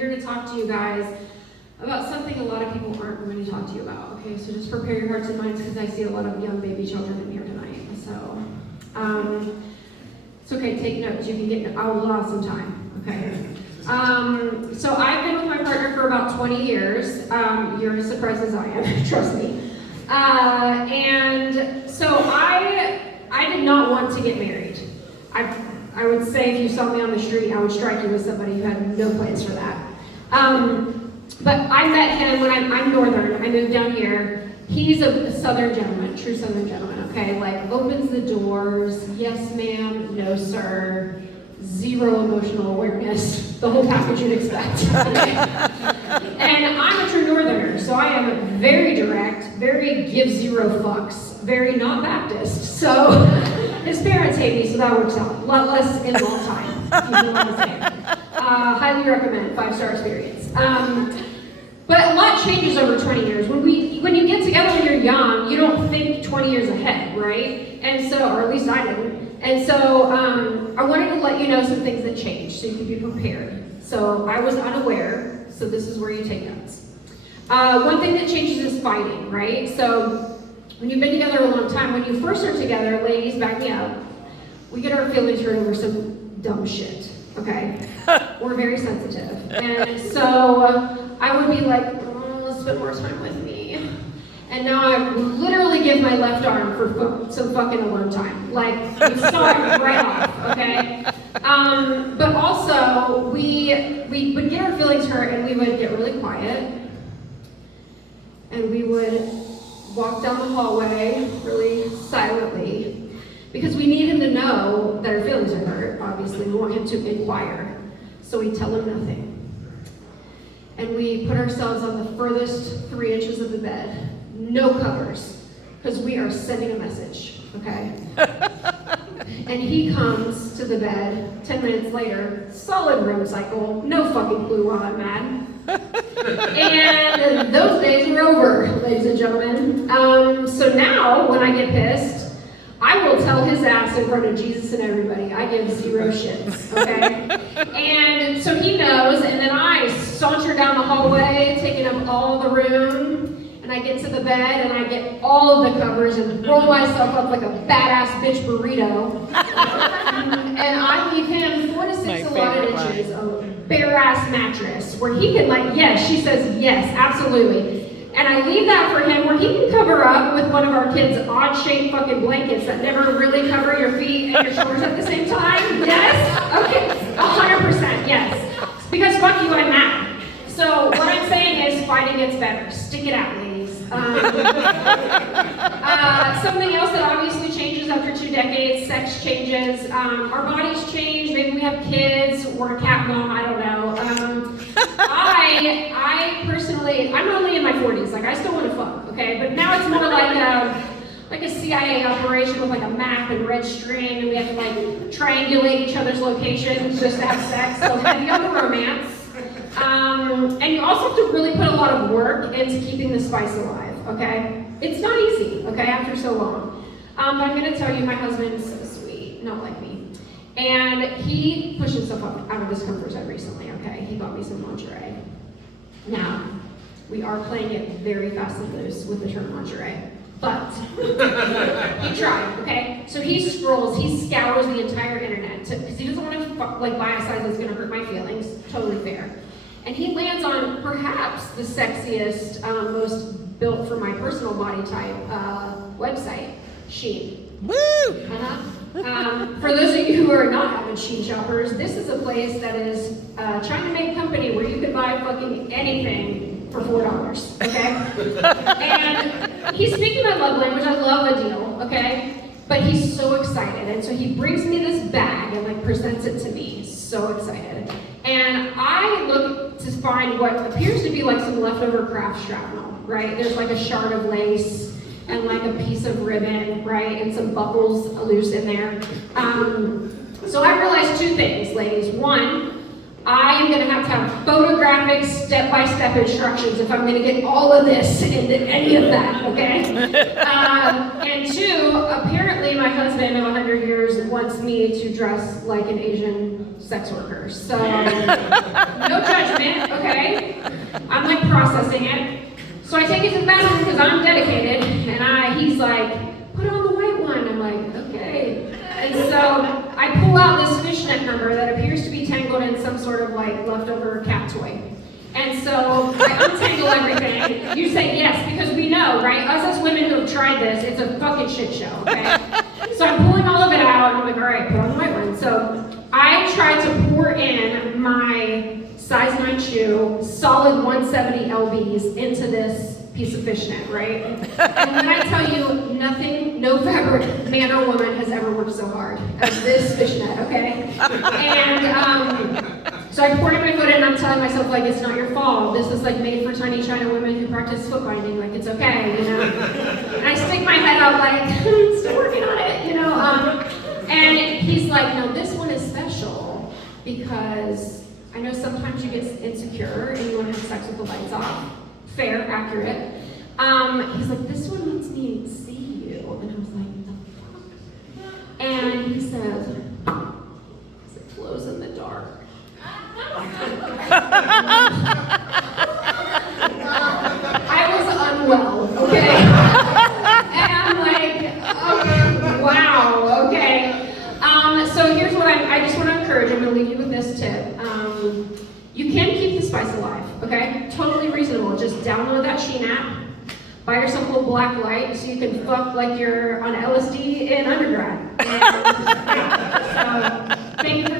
here to talk to you guys about something a lot of people aren't going to talk to you about, okay? So just prepare your hearts and minds because I see a lot of young baby children in here tonight. So, it's okay, take notes. You can get, I will allow some time, okay? So I've been with my partner for about 20 years. You're as surprised as I am, trust me. And so I did not want to get married. I would say if you saw me on the street, I would strike you as somebody who had no plans for that. But I met him when I'm northern. I moved down here. He's a southern gentleman, true southern gentleman, okay? Like, opens the doors, yes ma'am, no sir, zero emotional awareness, the whole package you'd expect. And I'm a true northerner, so I am very direct, very give zero fucks, very not Baptist. So his parents hate me, so that works out. A lot less in long time, if you know what I'm saying. Highly recommend, 5-star experience. But a lot changes over 20 years. When you get together when you're young, you don't think 20 years ahead, right? And so, or at least I didn't. And so I wanted to let you know some things that changed so you could be prepared. So I was unaware, so this is where you take notes. One thing that changes is fighting, right? So when you've been together a long time, when you first are together, ladies, back me up, we get our feelings hurt over some dumb shit, okay? We're very sensitive. And so I would be like, oh, spend more time with me. And now I literally give my left arm for some fucking alone time. Like, we saw it right off, okay? But also, we would get our feelings hurt and we would get really quiet. And we would walk down the hallway really silently. Because we need him to know that our feelings are hurt, obviously. We want him to inquire. So we tell him nothing. And we put ourselves on the furthest 3 inches of the bed. No covers, because we are sending a message, okay? And he comes to the bed 10 minutes later, solid REM cycle, no fucking clue why I'm mad. And those days are over, ladies and gentlemen. So now, when I get pissed, I will tell his ass in front of Jesus and everybody. I give zero shits, okay? And so he knows, and then I saunter down the hallway, taking up all the room. And I get to the bed and I get all of the covers and roll myself up like a badass bitch burrito. And I leave him 4 to 6 allotted inches of bare ass mattress where he can, like, yes, she says yes, absolutely. And I leave that for him where he can cover up with one of our kids' odd shaped fucking blankets that never really cover your feet and your shoulders at the same time. Yes? Okay, 100% yes. Because fuck you, I'm mad. So what I'm saying is fighting gets better. Stick it out, ladies. Something else that obviously changes after 2 decades, sex changes. Our bodies change. Maybe we have kids. We're a cat mom. I don't know. I personally, I'm only in my 40s. Like, I still want to fuck, okay? But now it's more like a CIA operation with like a map and red string, and we have to like triangulate each other's locations just to have sex. So heavy on the romance. And you also have to really put a lot of work into keeping the spice alive, okay? It's not easy, okay, after so long. But I'm gonna tell you, my husband's so sweet, not like me. And he pushed himself out of his comfort zone recently, okay? He bought me some lingerie. Now, we are playing it very fast and loose with the term lingerie. But he tried, okay? So he scrolls, he scours the entire internet because he doesn't want to like buy a size that's gonna hurt my feelings. Totally fair. And he lands on perhaps the sexiest, most built for my personal body type website, Shein. Woo! For those of you who are not avid Shein shoppers, this is a place that is trying to make company where you can buy fucking anything for $4, okay? And he's speaking my love language. I love a deal, okay? But he's so excited, and so he brings me this bag and like presents it to me. So excited. And I look to find what appears to be like some leftover craft shrapnel, right? There's like a shard of lace and like a piece of ribbon, right? And some buckles loose in there. So I realized 2 things, ladies. One, I am going to have photographic step-by-step instructions if I'm going to get all of this into any of that, okay? And two, apparently my husband of 100 years wants me to dress like an Asian sex worker. So, no judgment, okay? I'm like processing it. So I take it to the bathroom because I'm dedicated, and he's like, put on the white one. I'm like, okay. And so I pull out this fishnet number that appears to be tangled in some sort of like leftover cat toy. And so I untangle everything. You say yes, because we know, right? Us as women who have tried this, it's a fucking shit show, okay? So I'm pulling all of it out, and I'm like, all right, put on the white one. So I try to pour in my size 9 shoe, solid 170 lbs into this piece of fishnet, right? And when I tell you, nothing, no fabric, man or woman, has ever worked so hard as this fishnet, okay? And so I pour in my foot in, and I'm telling myself, like, it's not your fault. This is like made for tiny China women who practice foot binding, like, it's okay, you know? And I stick my head out like, still working on it, you know? And he's like, no, this one is special because I know sometimes you get insecure and you want to have sex with the lights off. Fair, accurate. He's like, this one lets me see you. And I was like, the fuck? And he says, it glows in the dark. I was unwell, okay? And I'm like, okay, wow, okay. So here's what I just want to encourage. I'm going to leave you with this tip. You can keep the spice alive, okay? Totally reasonable. Just download that Shein app, buy yourself a little black light so you can fuck like you're on LSD in undergrad. And, yeah. So, thank you for